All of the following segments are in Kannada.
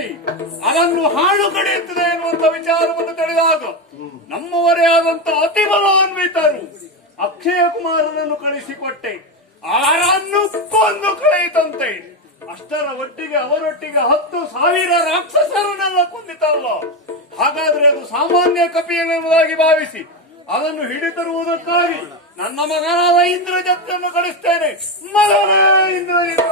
ಬಳಸಿ ಅದನ್ನು ಹಾಳು ಕಡಿಯುತ್ತದೆ ಎನ್ನುವಂತ ವಿಚಾರವನ್ನು ತಿಳಿದಾಗ ನಮ್ಮವರೇ ಆದಂತ ಅತಿ ಬಲಾನ್ವಿತರು ಅಕ್ಷಯ ಕುಮಾರನನ್ನು ಕಳಿಸಿಕೊಟ್ಟೆ ಆರನ್ನು ಕೊಂದು ಕಳೆಯಿತಂತೆ. ಅಷ್ಟರ ಒಟ್ಟಿಗೆ ಅವರೊಟ್ಟಿಗೆ 10,000 ರಾಕ್ಷಸರನ್ನೆಲ್ಲ ಕೊಂದಿತಲ್ಲ. ಹಾಗಾದ್ರೆ ಅದು ಸಾಮಾನ್ಯ ಕಪಿಯೆನ್ನುವುದಾಗಿ ಭಾವಿಸಿ ಅದನ್ನು ಹಿಡಿತರುವುದಕ್ಕಾಗಿ ನನ್ನ ಮಗನಾದ ಇಂದ್ರಜಿತ್ತನ್ನು ಕಳಿಸ್ತೇನೆ. ಮಗನೇ ಇಂದ್ರಜಿತ್,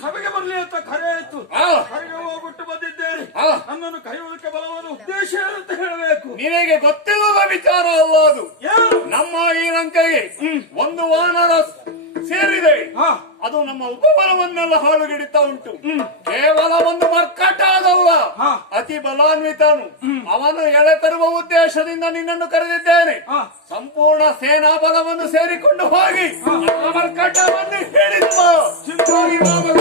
ಸಭೆಗೆ ಬರಲಿ ಅಂತ ಕರೆ ಆಯ್ತು. ಕರೆಗೆ ಹೋಗ್ಬಿಟ್ಟು ಬಂದಿದ್ದೇನೆ. ನನ್ನನ್ನು ಕರೆಯುವುದಕ್ಕೆ ಬಲವಾದ ಉದ್ದೇಶ ಅಂತ ಹೇಳಬೇಕು. ನಿನಗೆ ಗೊತ್ತಿಲ್ಲದ ವಿಚಾರ ಅಲ್ಲ ಅದು. ನಮ್ಮ ಈ ಲಂಕೆಗೆ ಒಂದು ವಾನರ ಸೇರಿದೆ. ಅದು ನಮ್ಮ ಉಪಬಲವನ್ನೆಲ್ಲ ಹಾಳುಗೆಡಿತಾ ಉಂಟು. ಕೇವಲ ಒಂದು ಮರ್ಕಟ ಅದಲ್ಲ, ಅತಿ ಬಲಾನ್ವಿತನು. ಅವನು ಎಳೆ ತರುವ ಉದ್ದೇಶದಿಂದ ನಿನ್ನನ್ನು ಕರೆದಿದ್ದೇನೆ. ಸಂಪೂರ್ಣ ಸೇನಾ ಬಲವನ್ನು ಸೇರಿಕೊಂಡು ಹೋಗಿ ಮರ್ಕಟವನ್ನು ಹಿಡಿದು